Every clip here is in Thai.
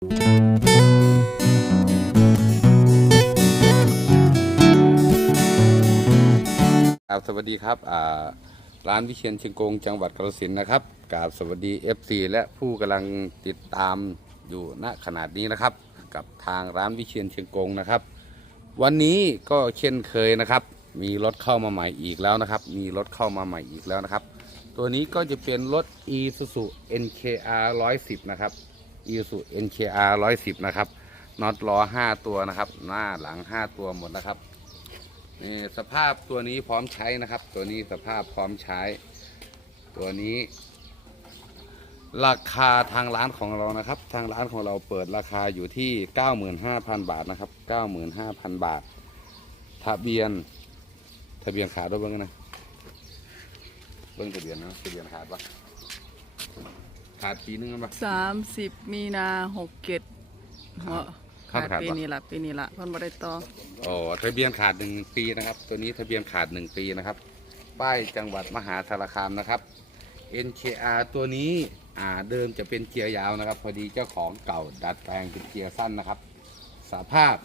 ครับสวัสดีครับร้านวิเชียนเชียงกงจังหวัดกาฬสินธุ์นะครับกราบสวัสดี FC และผู้กำลังติดตามอยู่ณขนาดนี้นะครับ กับทางร้านวิเชียนเชียงกงนะครับ วันนี้ก็เช่นเคยนะครับ มีรถเข้ามาใหม่อีกแล้วนะครับ มีรถเข้ามาใหม่อีกแล้วนะครับ ตัวนี้ก็จะเป็นรถ Isuzu NKR 110 นะครับ Isuzu NKR 110 นะครับน็อตล้อ 5 ตัวนะครับ หน้าหลัง 5 ตัวหมดนะครับนี่สภาพตัวนี้พร้อมใช้นะครับ ตัวนี้สภาพพร้อมใช้ ตัวนี้ ราคาทางร้านของเรานะครับ ทางร้านของเราเปิดราคาอยู่ที่ 95,000 บาทนะครับ 95,000 บาท ทะเบียน ทะเบียนขาดด้วยเบิ้งนะเบิ้งทะเบียนนะทะเบียนขาดปะ ขาดปีนึงกันปะสามสิบมีนาหกเจ็ดหัวครัขาบดขาดปีปะนี้ละปีนี้ละเพิ่นบ่ได้ต่อโอ้ทะเบียนขาดหนึ่งปีนะครับ ตัวนี้ทะเบียนขาดหนึ่งปีนะครับ ป้ายจังหวัดมหาสารคามนะครับ NKR ตัวนี้อ่าเดิมจะเป็นเกียร์ยาวนะครับ พอดีเจ้าของเก่าดัดแปลงเป็นเกียร์สั้นนะครับ สภาพ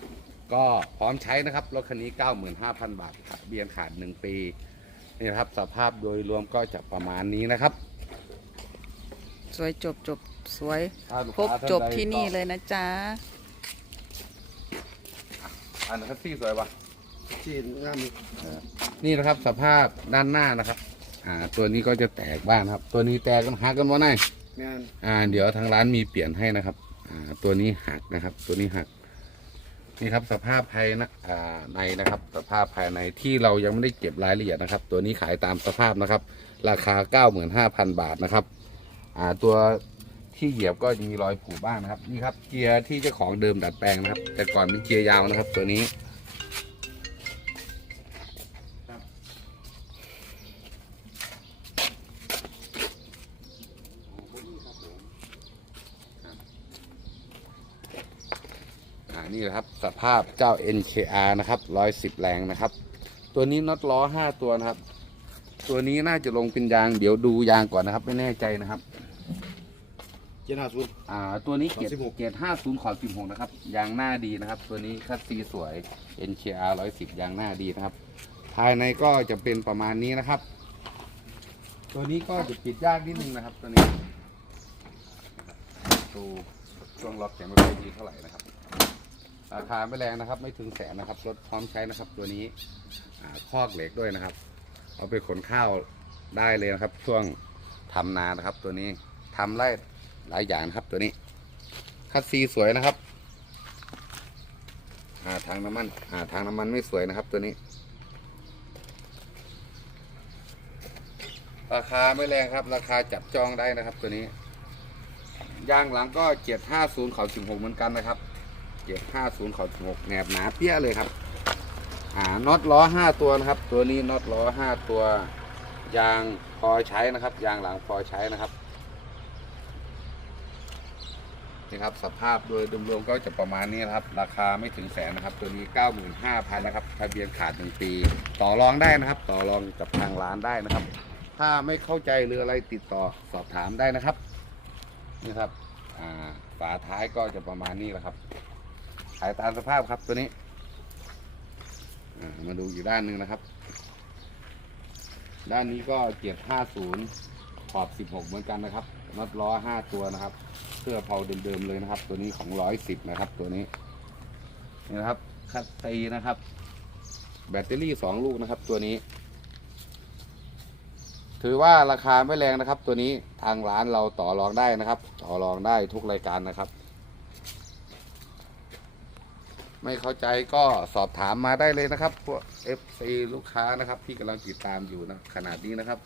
ก็พร้อมใช้นะครับรถคันนี้ 95,000 บาทครับเบียนขาด 1 ปีนี่นะครับสภาพโดยรวมก็จะประมาณนี้นะครับ สวยจบจบสวยถ้าลูกครบค้าท่านจบใดที่นี่ก็เลยนะจ๊ะอันนั้นซี่สวยปะจีนงามนี่นะครับสภาพด้านหน้านะครับ อ่า ตัวนี้ก็จะแตกบ้างครับ ตัวนี้แตกกันหักกันวะนายงานอ่า เดี๋ยวทางร้านมีเปลี่ยนให้นะครับ อ่า ตัวนี้หักนะครับ ตัวนี้หัก นี่ครับสภาพภายในอ่าในนะครับ สภาพภายในที่เรายังไม่ได้เก็บรายละเอียดนะครับ ตัวนี้ขายตามสภาพนะครับ ราคา95,000บาทนะครับ อ่าตัวที่เหยียบก็จะมีรอยผุบ้างนะครับ นี่ครับเกียร์ที่เจ้าของเดิมดัดแปลงนะครับ แต่ก่อนเป็นเกียร์ยาวนะครับ ตัวนี้อ่านี่แหละครับสภาพเจ้า NKR นะครับ 110 แรงนะครับ ตัวนี้น็อตล้อ 5 ตัวนะครับ ตัวนี้น่าจะลงเป็นยาง เดี๋ยวดูยางก่อนนะครับ ไม่แน่ใจนะครับ เจนหาศูนย์ อ่าตัวนี้เกียร์16 เกียร์50ขอบ16นะครับยางหน้าดีนะครับ ตัวนี้คัสซีสวย NKR 110ยางหน้าดีนะครับ ภายในก็จะเป็นประมาณนี้นะครับ ตัวนี้ก็จะปิดยากนิดนึงนะครับ ตัวนี้ดูช่วงล็อกยังไม่ค่อยดีเท่าไหร่นะครับ ราคาไม่แรงนะครับ ไม่ถึงแสนนะครับรถพร้อมใช้นะครับ ตัวนี้อ่าคอกเหล็กด้วยนะครับ เอาไปขนข้าวได้เลยนะครับ ช่วงทำนานะครับ ตัวนี้ทำไร่ หลายอย่างนะครับตัวนี้ คัดซีสวยนะครับอ่าทางน้ำมันอ่าทางน้ำมันไม่สวยนะครับตัวนี้ ราคาไม่แรงครับ ราคาจับจองได้นะครับตัวนี้ยางหลังก็เจ็ดห้าศูนย์เขาสิบหกเหมือนกันนะครับเจ็ดห้าศูนย์ขอหกแหนบหนาเปี้ยเลยครับอ่าน็อตล้อห้าตัวนะครับ ตัวนี้น็อตล้อห้าตัวยางพอใช้นะครับ ยางหลังพอใช้นะครับ นี่ครับสภาพโดยรวมๆก็จะประมาณนี้นะครับ ราคาไม่ถึงแสนนะครับ ตัวนี้ 95,000นะครับทะเบียนขาดหนึ่งปี ต่อรองได้นะครับ ต่อรองกับทางร้านได้นะครับ ถ้าไม่เข้าใจหรืออะไรติดต่อสอบถามได้นะครับนี่ครับฝาท้ายก็จะประมาณนี้แหละครับขายตามสภาพครับตัวนี้มาดูอยู่ด้านหนึ่งนะครับ ด้านนี้ก็เกียร์50ขอบ16เหมือนกันนะครับน็อตล้อ5ตัวนะครับ สื้อเผาเดิมๆเลยนะครับ ตัวนี้ของ110นะครับ ตัวนี้นี่นะครับคัตตีนะครับ แบตเตอรี่2ลูกนะครับ ตัวนี้ ถือว่าราคาไม่แรงนะครับ ตัวนี้ทางร้านเราต่อรองได้นะครับ ต่อรองได้ทุกรายการนะครับ ไม่เข้าใจก็สอบถามมาได้เลยนะครับพวก FC ลูกค้านะครับ ที่กำลังติดตามอยู่นะขนาดนี้นะครับ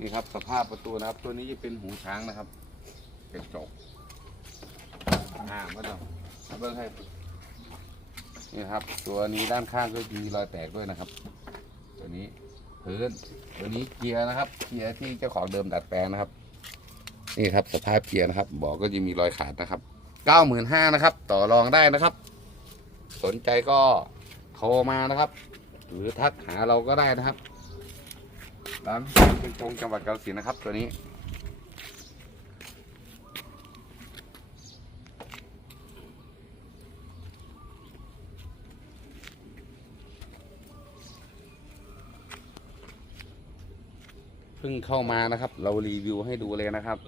นี่ครับสภาพประตูนะครับ ตัวนี้จะเป็นหูช้างนะครับเป็นจกอ่าไม่ต้องมาเบิ้งให้นี่ครับ ตัวนี้ด้านข้างก็มีรอยแตกด้วยนะครับ ตัวนี้พื้นตัวนี้เกียร์นะครับ เกียร์ที่เจ้าของเดิมดัดแปลงนะครับ นี่ครับสภาพเกียร์นะครับบอกก็จะมีรอยขาดนะครับเก้าหมื่นห้านะครับ ต่อรองได้นะครับ สนใจก็โทรมานะครับ หรือทักหาเราก็ได้นะครับ ร้านเป็นตรงจังหวัดกาลสินนะครับ ตัวนี้ เพิ่งเข้ามานะครับ เรารีวิวให้ดูเลยนะครับ